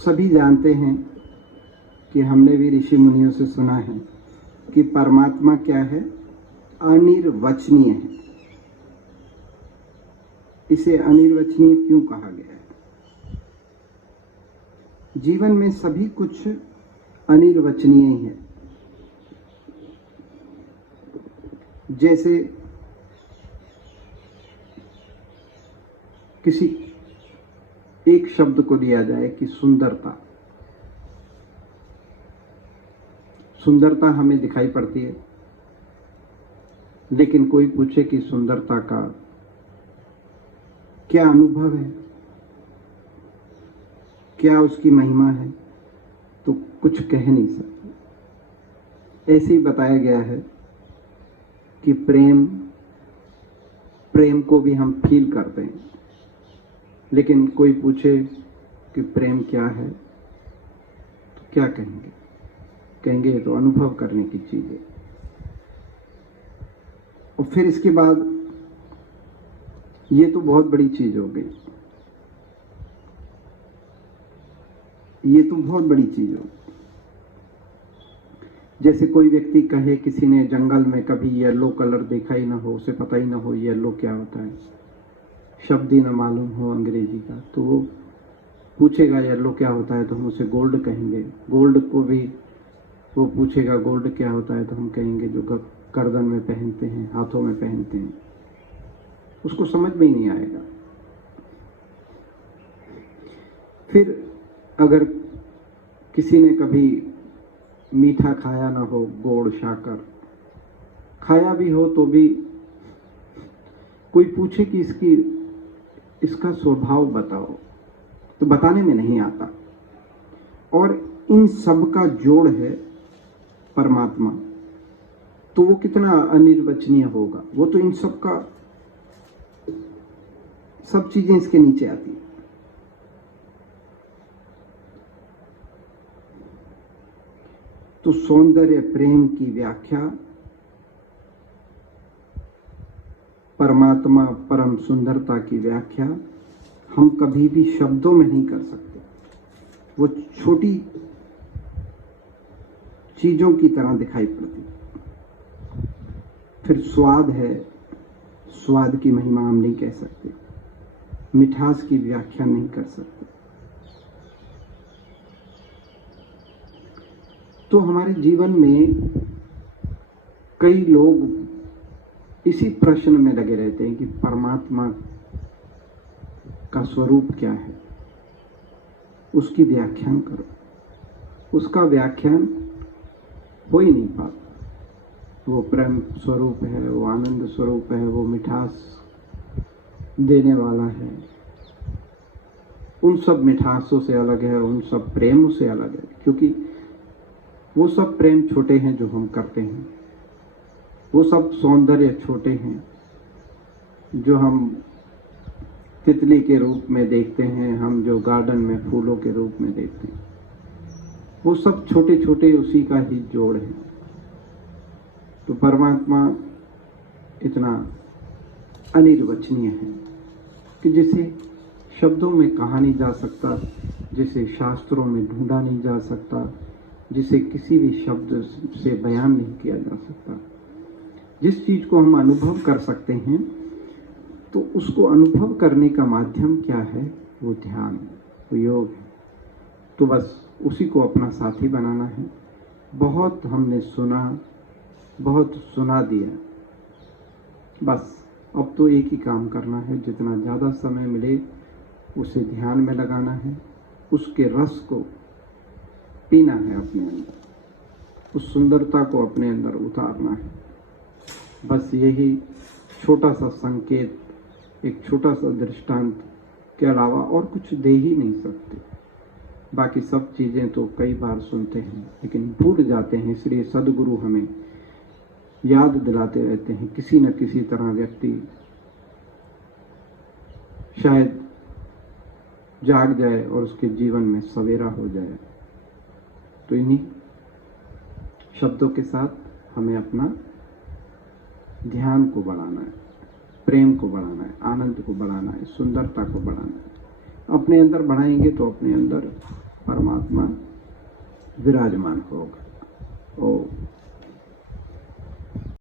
सभी जानते हैं कि हमने भी ऋषि मुनियों से सुना है कि परमात्मा क्या है, अनिर्वचनीय है। इसे अनिर्वचनीय क्यों कहा गया है? जीवन में सभी कुछ अनिर्वचनीय ही है। जैसे किसी एक शब्द को दिया जाए कि सुंदरता, सुंदरता हमें दिखाई पड़ती है, लेकिन कोई पूछे कि सुंदरता का क्या अनुभव है, क्या उसकी महिमा है, तो कुछ कह नहीं सकते। ऐसे ही बताया गया है कि प्रेम को भी हम फील करते हैं, लेकिन कोई पूछे कि प्रेम क्या है तो क्या कहेंगे? कहेंगे ये तो अनुभव करने की चीज है। और फिर इसके बाद ये तो बहुत बड़ी चीज हो गई, ये तो बहुत बड़ी चीज हो। जैसे कोई व्यक्ति कहे, किसी ने जंगल में कभी येलो कलर देखा ही ना हो, उसे पता ही ना हो येलो क्या होता है, शब्द ही ना मालूम हो अंग्रेजी का, तो वो पूछेगा येलो क्या होता है, तो हम उसे गोल्ड कहेंगे। गोल्ड को भी वो पूछेगा गोल्ड क्या होता है, तो हम कहेंगे जो गर्दन में पहनते हैं, हाथों में पहनते हैं। उसको समझ में ही नहीं आएगा। फिर अगर किसी ने कभी मीठा खाया ना हो, गोड़ शाकर खाया भी हो, तो भी कोई पूछे कि इसका स्वभाव बताओ, तो बताने में नहीं आता। और इन सब का जोड़ है परमात्मा, तो वो कितना अनिर्वचनीय होगा। वो तो इन सब का, सब चीजें इसके नीचे आती है। तो सौंदर्य प्रेम की व्याख्या, परमात्मा परम सुंदरता की व्याख्या हम कभी भी शब्दों में नहीं कर सकते। वो छोटी चीजों की तरह दिखाई पड़ती। फिर स्वाद है, स्वाद की महिमा हम नहीं कह सकते, मिठास की व्याख्या नहीं कर सकते। तो हमारे जीवन में कई लोग इसी प्रश्न में लगे रहते हैं कि परमात्मा का स्वरूप क्या है, उसकी व्याख्यान करो। उसका व्याख्यान हो ही नहीं पाता। वो प्रेम स्वरूप है, वो आनंद स्वरूप है, वो मिठास देने वाला है, उन सब मिठासों से अलग है, उन सब प्रेमों से अलग है। क्योंकि वो सब प्रेम छोटे हैं जो हम करते हैं, वो सब सौंदर्य छोटे हैं जो हम तितली के रूप में देखते हैं, हम जो गार्डन में फूलों के रूप में देखते हैं, वो सब छोटे छोटे उसी का ही जोड़ है। तो परमात्मा इतना अनिर्वचनीय है कि जिसे शब्दों में कहा नहीं जा सकता, जिसे शास्त्रों में ढूंढा नहीं जा सकता, जिसे किसी भी शब्द से बयान नहीं किया जा सकता। जिस चीज को हम अनुभव कर सकते हैं, तो उसको अनुभव करने का माध्यम क्या है? वो ध्यान है, वो योग है। तो बस उसी को अपना साथी बनाना है। बहुत हमने सुना, बहुत सुना दिया, बस अब तो एक ही काम करना है, जितना ज़्यादा समय मिले उसे ध्यान में लगाना है, उसके रस को पीना है अपने अंदर, उस सुंदरता को अपने अंदर उतारना है। बस यही छोटा सा संकेत, एक छोटा सा दृष्टांत के अलावा और कुछ दे ही नहीं सकते। बाकी सब चीज़ें तो कई बार सुनते हैं लेकिन भूल जाते हैं, इसलिए सदगुरु हमें याद दिलाते रहते हैं। किसी न किसी तरह व्यक्ति शायद जाग जाए और उसके जीवन में सवेरा हो जाए। तो इन्हीं शब्दों के साथ हमें अपना ध्यान को बढ़ाना है, प्रेम को बढ़ाना है, आनंद को बढ़ाना है, सुंदरता को बढ़ाना है। अपने अंदर बढ़ाएंगे तो अपने अंदर परमात्मा विराजमान होगा। ओ